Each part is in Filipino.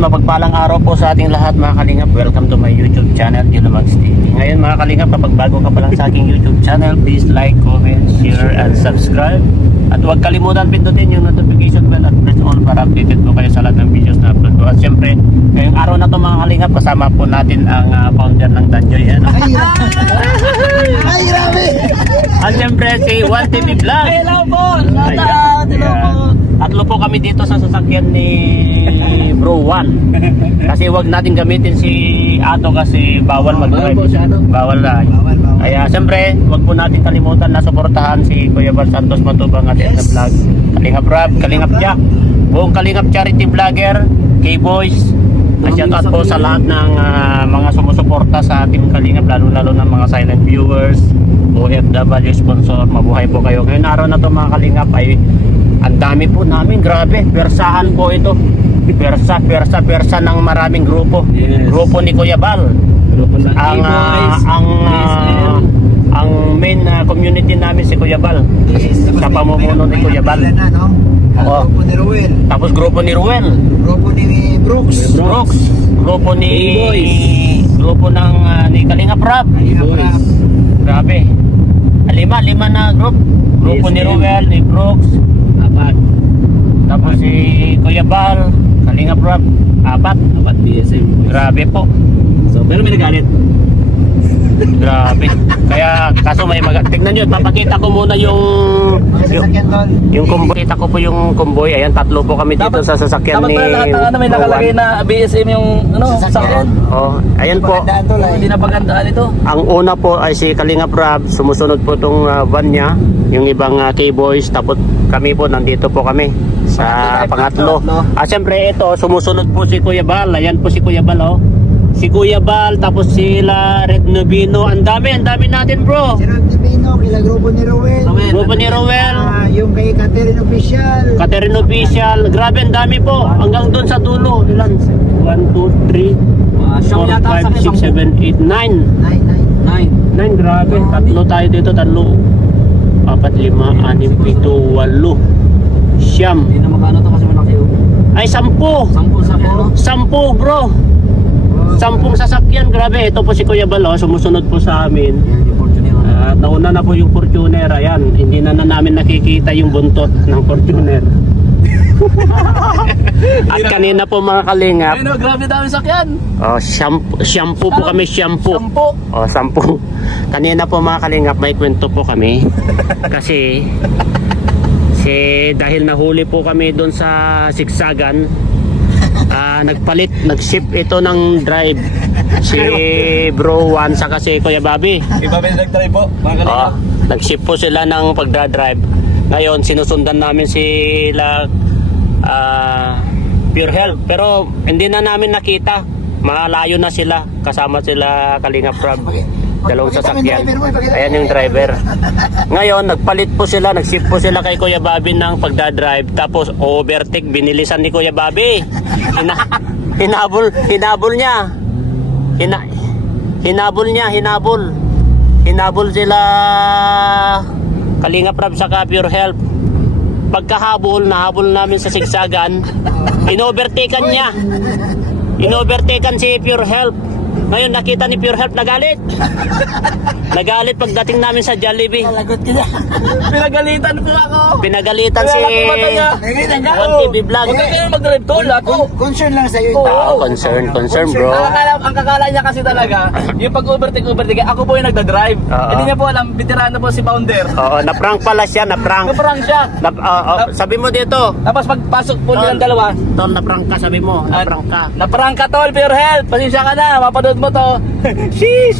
Ayun, mapagpalang araw po sa ating lahat mga kalingap. Welcome to my YouTube channel, Julomax TV. Ngayon mga kalingap, kapag bago ka pa lang sa aking YouTube channel, please like, comment, share, and subscribe. At huwag kalimutan pindutin yung notification bell at press all para updated po kayo sa lahat ng videos na upload ko. At syempre, ngayong araw na to mga kalingap, kasama po natin ang founder ng Danjoy. Ay, grabe! At syempre, si 1TV Vlog. Hello po! Tatlo po kami dito sa sasakyan ni Bro 1. Kasi wag natin gamitin si Ato kasi bawal mag-drive. Bawal na. Kaya siyempre, wag po natin kalimutan na suportahan si Kuya Val Santos Matubang at Edna Vlog, Kalingap Rob, Kalingap Jack, buong Kalingap Charity Vlogger, K-Boys. Shout out po sa lahat ng mga sumusuporta sa ating Kalingap, lalo-lalo ng mga silent viewers, OFW sponsor. Mabuhay po kayo. Ngayon araw na to mga Kalingap ay ang dami po namin, grabe, persahan po ito. Persa ng maraming grupo. Yes. Grupo ni Kuya Val. Ang main community namin si Kuya Val. Yes. Sa pamumuno ni Kuya Val. Grupo ni Ruel. Tapos grupo ni Ruel. Grupo ni Brooks. Grupo ni grupo ng ni Kalingap Rob. Grabe. Lima na group. Grupo ni Ruel, ni Brooks. Tapos si Kuya Val, Kalingap Rob, apat BSM. Grabe po. So, pero may nagalit. Grabe. Kaya kaso may tignan nyo, papakita ko muna yung convoy. Kita ko po yung convoy. Ayan, tatlo po kami dito sa sasakyan ni dapat pala lahat may nakalagay na BSM yung sasakyan. Oh, ayan po. Hindi na pagandaan ito. Ang una po ay si Kalingap Rob, sumusunod po itong van niya, yung ibang K-Boys, tapos kami po, nandito po kami sa pangatlo. Siyempre ito, sumusunod po si Kuya Val. Ayan po si Kuya Val, oh. Si Kuya Val, tapos sila Red Nobino. Ang dami natin, bro. Si Red Nobino, kila grupo ni Ruel. Grupo ni Ruel. Yung kay Catherine Official. Grabe, ang dami po. Hanggang doon sa dulo. Ilan? 1, 2, 3, 4, 5, 6, 7, 8, 9. 9, grabe. Tatlo tayo dito, tatlo. 4, 5, 6, 7, 8, 9. Siyam. Hindi na makano to kasi malaki yun. Ay, 10. 10 sakyan. 10, bro. 10 sasakyan, grabe. Ito po si Kuya Val, sumusunod po sa amin. Nauna na po yung Fortuner. Ayan, hindi na namin nakikita yung buntot ng Fortuner. At kanina po mga Kalingap, Ayun, grabe dami sakyan. shampoo po kami, shampoo. 10. Kanina po mga Kalingap, may kwento po kami. Kasi dahil nahuli po kami doon sa Siksagan, nag-ship ito ng drive si Bro 1 saka si Kuya Bobby. Iba ba nag-drive po? Nag-ship po sila ng pagdadrive. Ngayon sinusundan namin sila Pure Health, pero hindi na namin nakita. Malayo na sila, kasama sila Kalingap Rob, dalawang sasakyan. Ayan yung driver. Ngayon nagpalit po sila, nag-ship po sila kay Kuya Bobby ng pagdadrive. Tapos overtake, binilisan ni Kuya Bobby. Hinabol niya. Hinabol sila Kalingap Rob sa Pure Health. Pagkahabol, nahabol namin sa Siksagan, inovertaken niya. Inovertaken si Pure Health. Ngayon nakita ni Pure Health, nagalit. Nagalit pagdating namin sa Jollibee. Pinagalitan po ako. Pinagalitan si 1TV Vlog. Huwag kayo mag-drive to. Concern lang sa'yo yung tao. Concern bro. Ang kakala niya kasi talaga, yung pag-overtake, ako po yung nagda-drive. Hindi niya po alam, veterano po si founder. Oo, na-prank pala siya, na-prank. Na-prank siya. Sabi mo dito. Tapos pagpasok po nilang dalawa. Tol, na-prank ka, sabi mo. Na-prank ka. Na-prank ka, tol, Pure Health. Pasensya ka na, mapanood mo to. Sheesh!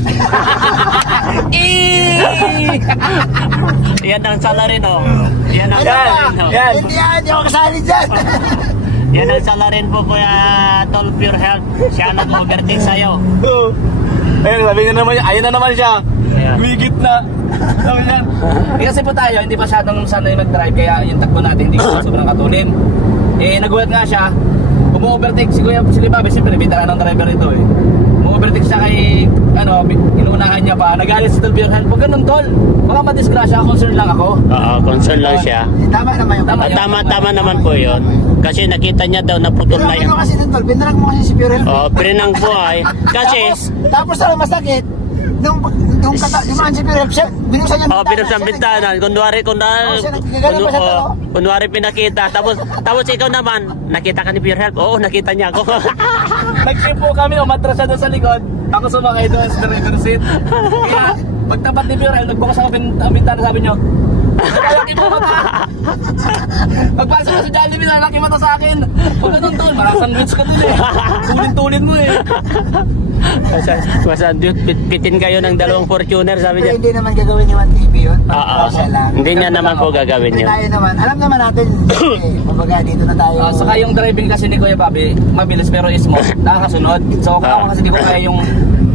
Yan ang salarin, oh. Yan ang salarin, oh. Hindi ako kasali dyan. Yan ang salarin po, Kuya Tol Pure Health. Siya nag-overtake sa'yo. Ayun, sabi nga naman, ayun na naman siya. Wigit na. Sabi niyan. Kasi po tayo, hindi masyadong sanay mag-drive, kaya yung takbo natin hindi ko sobrang katulin. Nagulat nga siya. Umu-overtake si Kuya Bobby, siyempre, veteranong driver ito eh. Umu-overtake siya kay, inuunahan niya pa. Nagalit si Tol Pure Health. Huwag ganun, Tol. Baka madisgrasya, concern lang ako. Oo, concern lang siya. Tama naman yung Tama naman po yun. Kasi nakita niya daw naputol na Pero yan. ano kasi dun, tol? Pinarang mo kasi si Pure Health. Oh, pinang po ay. Kasi, Tapos talaga masakit. Nung dumaan si Pure Health, siya, binuksan niya oh, binuksan bintana. Kunwari, kunwari pinakita. Tapos ikaw naman, nakita ka ni Pure Health? Oo, nakita niya ako. Nag-ship po kami, umatras siya doon sa likod. Ako sumakay doon sa driver seat. Kaya, pagtapat ni Pure Health, nagbukas ako ang bintana, sabi niyo, lalaki mo mata. Pagpasok ko sa Jollibee, lalaki mata sa akin. Pag ganun doon, makasandwich ka doon eh. Tulin-tulin mo eh. Pitin kayo ng 2 Fortuner, sabi Pero niya. hindi naman gagawin yung 1TV yun. Oo. Siya lang. Hindi niya naman po gagawin yun. Tayo naman, alam naman natin, kumbaga dito na tayo. Saka yung driving kasi ni Kuya Bobby, mabilis pero smooth, nakakasunod. So ako kasi di ko kaya yung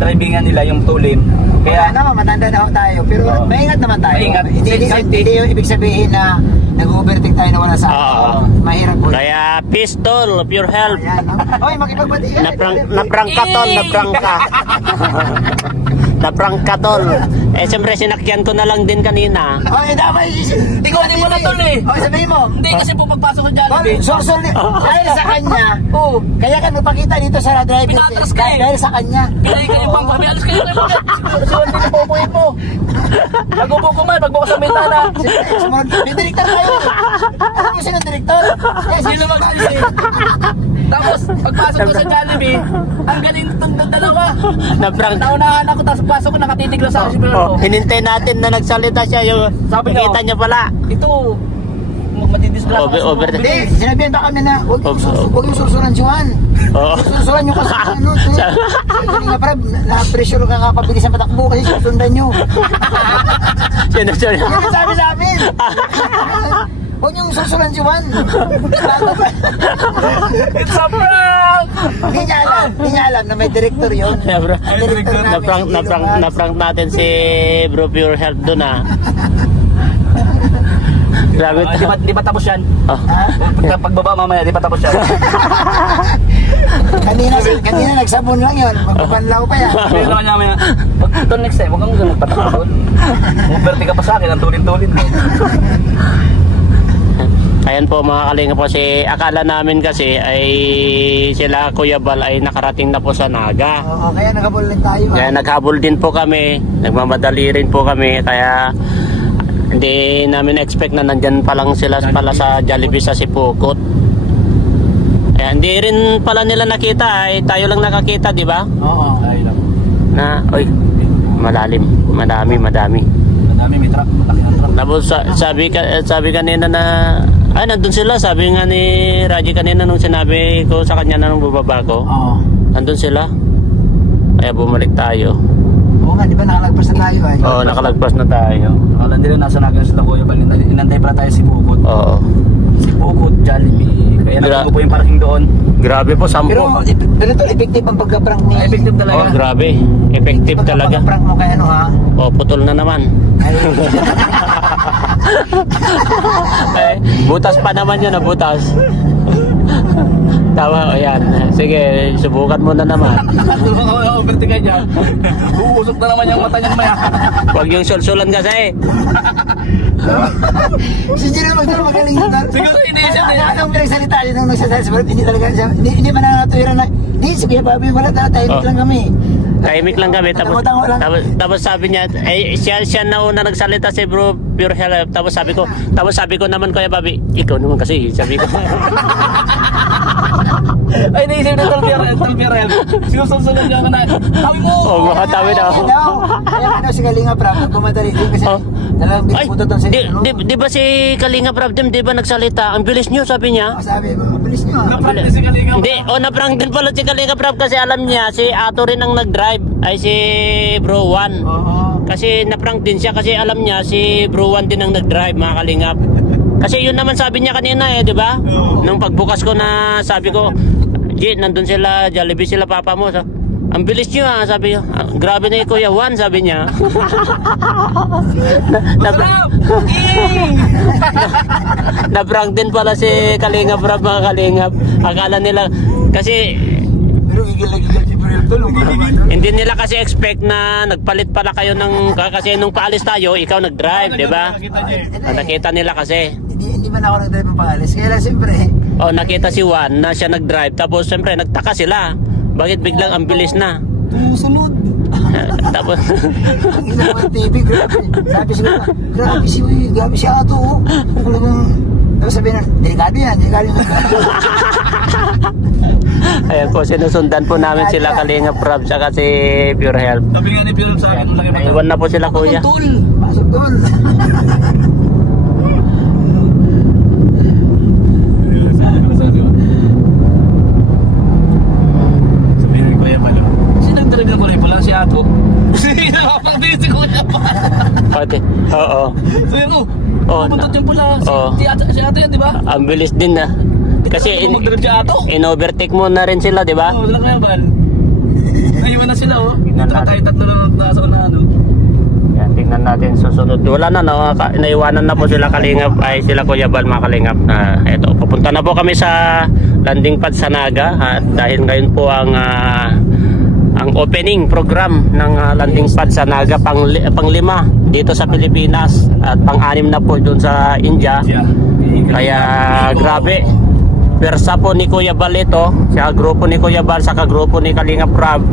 drivingan nila, yung tulin. Kaya Kaya naman, matanda na ako tayo. Pero maingat naman tayo. Maingat. Hindi yung ibig sabihin na nag-overtake tayo na wala sa Oo. mahirap po. Kaya pistol, Pure Health. Ayan, no? Oy, makipagbati ka. Naprang ka tol, naprang ka. Naprang ka tol. Eh siyempre sinakyan ko na lang din kanina. Oy, damay. Ikaw, hindi mo na tol eh. Oy, sabihin mo. Hindi kasi po pagpasok sa Oy, Jollibee. susul dahil sa kanya. Oo. Kaya ka nagpakita dito sa driving Pinatras test. ka eh. Dahil sa kanya. Pinay kayo pang kami, alis kayo kayo. Suwan din po po mo. Nag-upo ko man, pagbukas sa bintana. May direktor tayo. Ano mo sino direktor? Sino mag-alis Tapos, pagpasok ko sa Jollibee, ang galing itong dalawa. Naprang. Naunahan ako, tapos pasok ko, nakatitig lang sa akin si Pero. Oh, hinintay natin na nagsalita siya yung Sabi niya, nakita niya pala. Ito, matidisgrasya. Over the- Hindi, sinabihan pa kami na huwag yung susulan si Juan. Oo. Susulan nyo kasi ano. Hindi nga parang na-pressure ka kapabilis ang patakbo kasi susundan nyo. Sino? Yan ang sabi sa amin. Huwag yung susulan si Juan. It's a prank! Hindi niya alam na may director yun. Yeah, bro. Ang director namin, Naprank natin si Bro Pure Health doon ah. Grabe. Di ba tapos yan? Oh. Pagbaba mamaya, di pa tapos yan. Kanina nagsabon lang yun. Magpapanlaw pa yan. Pero naman niya, ito next time, huwag kang ganun patakot. Muberte ka pa sa akin, ang tulin-tulin mo. Ayan po mga kalinga po, akala namin kasi ay sila Kuya Bal ay nakarating na po sa Naga. Oo, kaya nagabol din tayo. Kaya naghabol din po kami, nagmamadali rin po kami, kaya hindi namin expect na nandyan pa lang sila pala sa Jollibee sa Sipukot. Kaya hindi rin pala nila nakita, ay tayo lang nakakita, di ba? Oo. Na, oy, malalim, madami. Madami, may truck, mataki ng truck. Tapos sabi kanina na, ay nandun sila, sabi nga ni Raji kanina nung sinabi ko sa kanya na nung bababa ko, Oo. nandun sila. Kaya bumalik tayo. Oo nga, di ba nakalagpas na tayo ay? Oo, nakalagpas na tayo. Akala nila nasa Naga sila Kuya Bal, inantay pala tayo si Bukot. Oo. Si Bukot, Jollibee, kaya nagtugo po yung parking doon. Grabe po, 10. Pero ito, effective ang pagka-prank ni... Effective talaga. Oh, grabe. Effective talaga. Pagka-prank mo kay ano ha? Oh, putol na naman. Ay, Butas pa naman yun, butas. Tama, o yan. Sige, subukan mo na naman. Overtake ka niya. Uusok na naman yung mata niya maya. Huwag yung sulsulan kasi. si Gino magaling yun. Siguro hindi siya. Anong pinagsalita yun nung nagsasalita? Hindi talaga siya. Hindi man nakatuwiran na. Hindi, si Kuya Bobby, wala tahimik lang kami. Tahimik lang kami. Tapos sabi niya, siya na una nagsalita si Bro Pure Health. Tapos sabi ko naman, Kuya Bobby, ikaw naman kasi, sabi ko. Ay, naisip na Talpirel. Sinusunod niya ako na. Tawi mo! Oo, makatawi na ako. Kaya ano si Kalinga Prab, bumadali din kasi talagang Ay, binipunta doon sa... di ba si Kalinga Pravdim, di ba nagsalita? Ang bilis niyo, sabi niya. Sabi, mabilis nyo. Naprank si Kalinga. Hindi, naprank din pala si Kalinga Prav kasi alam niya, si Ato rin ang nag-drive, ay si Bro Juan. Oo. Kasi naprank din siya kasi alam niya si Bro Juan din ang nag-drive, mga kalingap. Kasi yun naman sabi niya kanina di ba? Nung pagbukas ko na sabi ko, G, nandun sila, Jollibee sila papa mo. Ang bilis niyo sabi niya. Grabe na yung Kuya Juan, sabi niya. Naprank din pala si Kalingap Rab, mga kalingap. Akala nila, kasi Pero gigil-gigil si Purel Tol. hindi nila kasi expect na nagpalit pala kayo ng, kasi nung paalis tayo, ikaw nag-drive, di ba? Nakita nila kasi. Hindi man ako nag-drive ng pangalis. Kaya lang siyempre, Oh, nakita si Juan na siya nag-drive. Tapos siyempre nagtaka sila. Bakit biglang ang bilis na? Sunod. Tapos Ang ginawa ng TV, grabe. Sabi siguro, grabe si Ato. Oh. Tapos sabi na, delikado yan. ayan po, sinusundan po namin sila Kalinga Prab saka si Pure Health. Sabi nga ni Pure sa akin, malaki mata. Naiwan na po sila kuya. Pasok doon. Sabihin ko yan malo. Sino nag-drive ng kulay pala? Si Ato. Sino nakapagbilis si Kuya pa? Pati, oo. Sabi ko, Oh, pupuntot yung pala. oh. Si Ato yan, di ba? Ang bilis din na. Kasi Mag-drive si Ato. in-overtake mo na rin sila, di ba? Oo, wala kaya bal. Naiwan na sila, oh. Ito tayo tatlo lang nasa unahan, oh. Yan, tingnan natin susunod. Wala na, no? Naiwanan na po sila Kalingap, ay sila Kuya Bal, mga Kalingap. Eto, pupunta na po kami sa landing pad sa Naga. At dahil ngayon po ang opening program ng landing pad sa Naga, pang-lima dito sa Pilipinas. At pang-anim na po doon sa India. Kaya grabe. Persa po ni Kuya Bal ito. Sa grupo ni Kuya Bal, saka grupo ni Kalingap Prab.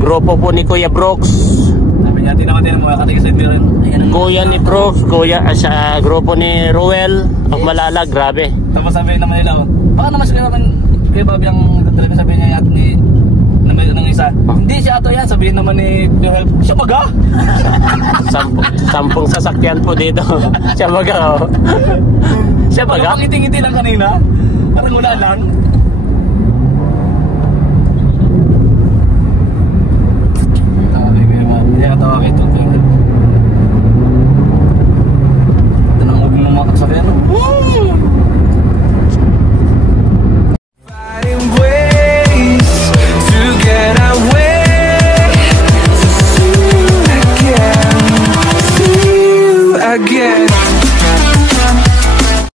Grupo po ni Kuya Brooks. Sabi niya, tinawa din mga katigas na rin. Kuya ni Brooks, Kuya sa grupo ni Ruel, ang Malala, grabe. Tapos sabi naman nila, oh, baka naman siya naman kay Bobby ang nag-drive, sabi niya at ni ng isa. Hindi siya Ato yan, sabihin naman ni Pure, siya baga? Sampung sasakyan po dito. Siya baga, oh. Siya baga? Pag-ngiti-ngiti lang kanina, parang wala lang.